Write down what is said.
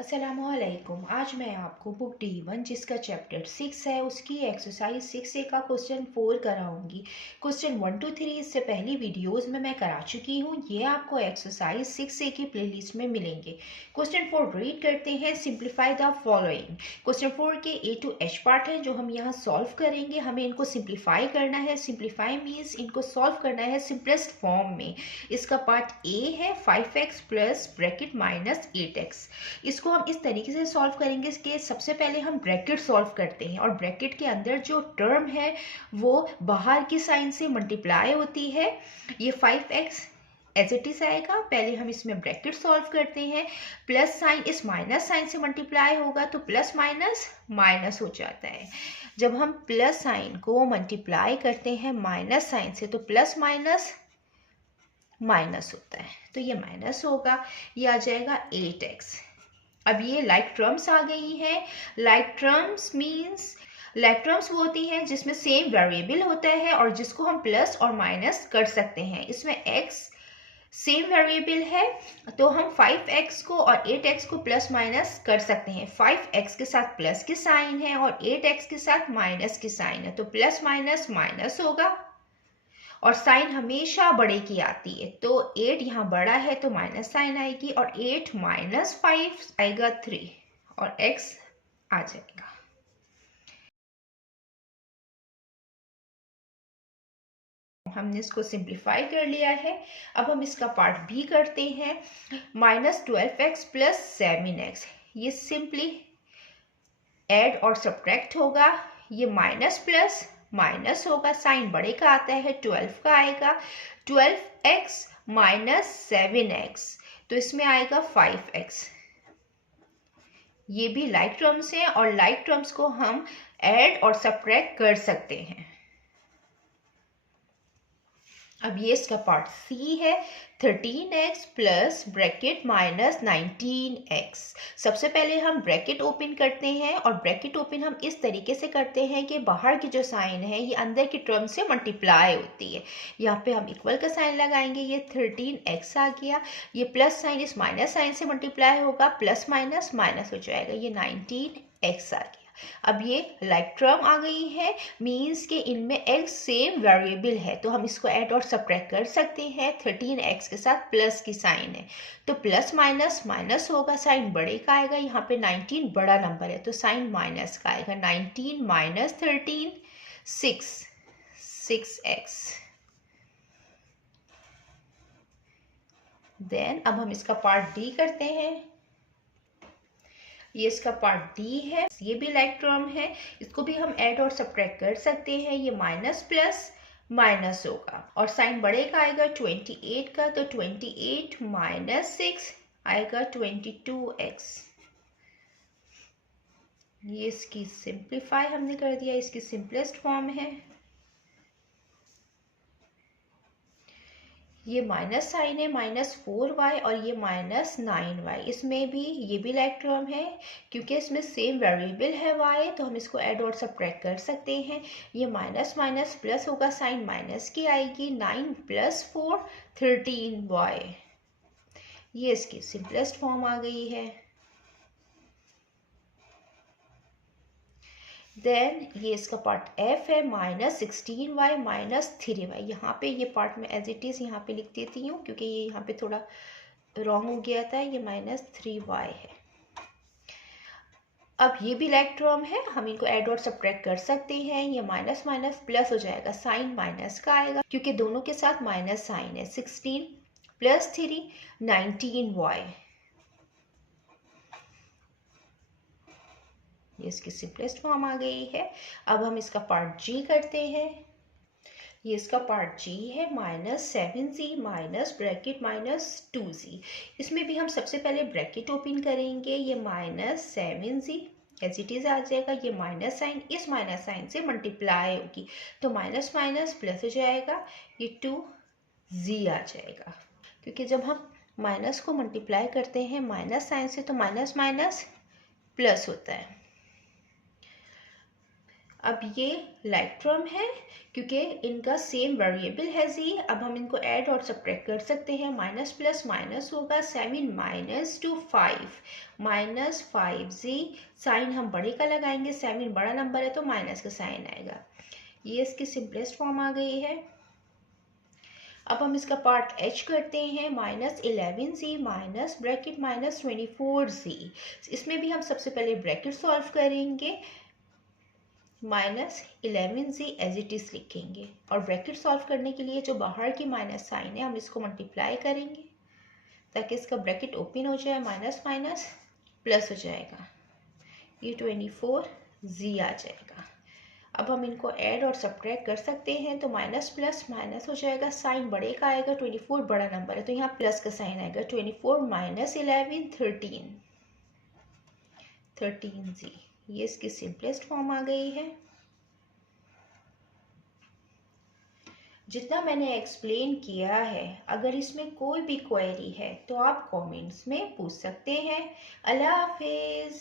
अस्सलामुअलैकुम। आज मैं आपको बुक D1 जिसका चैप्टर 6 है उसकी एक्सरसाइज 6A का क्वेश्चन 4 कराऊंगी। क्वेश्चन 1 to 3 इससे पहली वीडियोस में मैं करा चुकी हूँ। ये आपको एक्सरसाइज 6A की प्लेलिस्ट में मिलेंगे। क्वेश्चन 4 रीड करते हैं। Simplify the following. क्वेश्चन 4 के A to H पार्ट है जो हम यहाँ सॉल्व करेंगे। हमें इनको सिंप्लीफाई करना है। सिंप्लीफाई मीन्स इनको सॉल्व करना है सिंपलेस्ट फॉर्म में। इसका पार्ट A है 5x plus bracket minus 8x। इसको हम इस तरीके से सॉल्व करेंगे कि सबसे पहले हम ब्रैकेट सॉल्व करते हैं और ब्रैकेट के अंदर जो टर्म है वो बाहर की साइन से मल्टीप्लाई होती है। ये 5x एज इट इज आएगा। पहले हम इसमें ब्रैकेट सॉल्व करते हैं। प्लस साइन इस माइनस साइन से मल्टीप्लाई होगा तो प्लस माइनस माइनस हो जाता है। जब हम प्लस साइन को मल्टीप्लाई करते हैं माइनस साइन से तो प्लस माइनस माइनस होता है, तो ये माइनस होगा। ये आ जाएगा 8x। अब ये लाइक टर्म्स आ गई हैं। Like terms means like terms वो होती हैं जिसमें सेम वेरिएबल होता है और जिसको हम प्लस और माइनस कर सकते हैं। इसमें x सेम वेरिएबल है तो हम 5x को और 8x को प्लस माइनस कर सकते हैं। 5x के साथ प्लस की साइन है और 8x के साथ माइनस की साइन है, तो प्लस माइनस माइनस होगा और साइन हमेशा बड़े की आती है। तो 8 यहाँ बड़ा है तो माइनस साइन आएगी और 8 माइनस 5 आएगा 3 और x आ जाएगा। हमने इसको सिंप्लीफाई कर लिया है। अब हम इसका पार्ट B करते हैं। माइनस 12x प्लस 7x, ये सिंपली ऐड और सब्ट्रैक्ट होगा। ये माइनस प्लस माइनस होगा, साइन बड़े का आता है 12 का आएगा। 12x माइनस 7x, तो इसमें आएगा 5x। ये भी लाइक टर्म्स हैं और लाइक टर्म्स को हम ऐड और सब्ट्रैक्ट कर सकते हैं। अब ये इसका पार्ट C है। 13x plus bracket minus 19x। सबसे पहले हम ब्रैकेट ओपन करते हैं और ब्रैकेट ओपन हम इस तरीके से करते हैं कि बाहर की जो साइन है ये अंदर की टर्म से मल्टीप्लाई होती है। यहाँ पे हम इक्वल का साइन लगाएंगे। ये 13x आ गया। ये प्लस साइन इस माइनस साइन से मल्टीप्लाई होगा, प्लस माइनस माइनस हो जाएगा। ये 19x आ गया। अब ये लाइक टर्म आ गई है, मीन्स के इनमें x सेम वेरिएबल है तो हम इसको ऐड और सब्ट्रैक्ट कर सकते हैं। 13x के साथ प्लस की साइन है तो प्लस माइनस माइनस होगा, साइन बड़े का आएगा। यहाँ पे 19 बड़ा नंबर है तो साइन माइनस का आएगा। 19 माइनस 13 6x। देन अब हम इसका पार्ट D करते हैं। ये इसका पार्ट D है। ये भी लाइक टर्म है, इसको भी हम ऐड और सब्ट्रैक्ट कर सकते हैं। ये माइनस प्लस माइनस होगा और साइन बड़े का आएगा 28 का, तो 28 माइनस 6 आएगा 22x। ये इसकी सिंप्लीफाई हमने कर दिया, इसकी सिंपलेस्ट फॉर्म है। ये माइनस साइन है, माइनस 4y और ये माइनस 9y। इसमें भी ये भी लाइक टर्म है क्योंकि इसमें सेम वेरिएबल है y, तो हम इसको ऐड और सब्ट्रैक्ट कर सकते हैं। ये माइनस माइनस प्लस होगा, साइन माइनस की आएगी। 9 प्लस 4 13y। ये इसकी सिंपलेस्ट फॉर्म आ गई है। देन ये इसका पार्ट F है। Minus 16y minus 3y। यहाँ पे ये पार्ट में एज इट इज़ यहाँ पे लिख देती हूँ क्योंकि ये यहाँ पे थोड़ा रॉन्ग हो गया था। ये माइनस 3y है। अब ये भी लाइक टर्म है, हम इनको ऐड और सब्ट्रैक्ट कर सकते हैं। ये माइनस माइनस प्लस हो जाएगा, साइन माइनस का आएगा क्योंकि दोनों के साथ माइनस साइन है। 16 प्लस 3 19y। ये इसकी सिंपलेस्ट फॉर्म आ गई है। अब हम इसका पार्ट G करते हैं। ये इसका पार्ट G है। Minus 7z minus bracket minus 2z। इसमें भी हम सबसे पहले ब्रैकेट ओपन करेंगे। ये minus 7z as it is आ जाएगा। ये माइनस साइन इस माइनस साइन से मल्टीप्लाई होगी तो माइनस माइनस प्लस हो जाएगा। ये 2z आ जाएगा क्योंकि जब हम माइनस को मल्टीप्लाई करते हैं माइनस साइन से तो माइनस माइनस प्लस होता है। अब ये लाइक टर्म है क्योंकि इनका सेम वेरिएबल है जी। अब हम इनको ऐड और सब्ट्रैक्ट कर सकते हैं। माइनस प्लस माइनस होगा 7 माइनस टू 5 माइनस 5 जी। साइन हम बड़े का लगाएंगे, 7 बड़ा नंबर है तो माइनस का साइन आएगा। ये इसकी सिंपलेस्ट फॉर्म आ गई है। अब हम इसका पार्ट एच करते हैं। Minus 11z minus bracket minus 24z। इसमें भी हम सबसे पहले ब्रैकेट सॉल्व करेंगे, minus 11z as it is लिखेंगे और ब्रैकेट सॉल्व करने के लिए जो बाहर की माइनस साइन है हम इसको मल्टीप्लाई करेंगे ताकि इसका ब्रैकेट ओपन हो जाए। माइनस माइनस प्लस हो जाएगा, ये 24z आ जाएगा। अब हम इनको ऐड और सब्ट्रैक्ट कर सकते हैं तो माइनस प्लस माइनस हो जाएगा, साइन बड़े का आएगा, 24 बड़ा नंबर है तो यहाँ प्लस का साइन आएगा। 24 माइनस 11 13z। ये इसकी सिंपलेस्ट फॉर्म आ गई है। जितना मैंने एक्सप्लेन किया है, अगर इसमें कोई भी क्वेरी है तो आप कमेंट्स में पूछ सकते हैं। अल्लाह हाफिज़।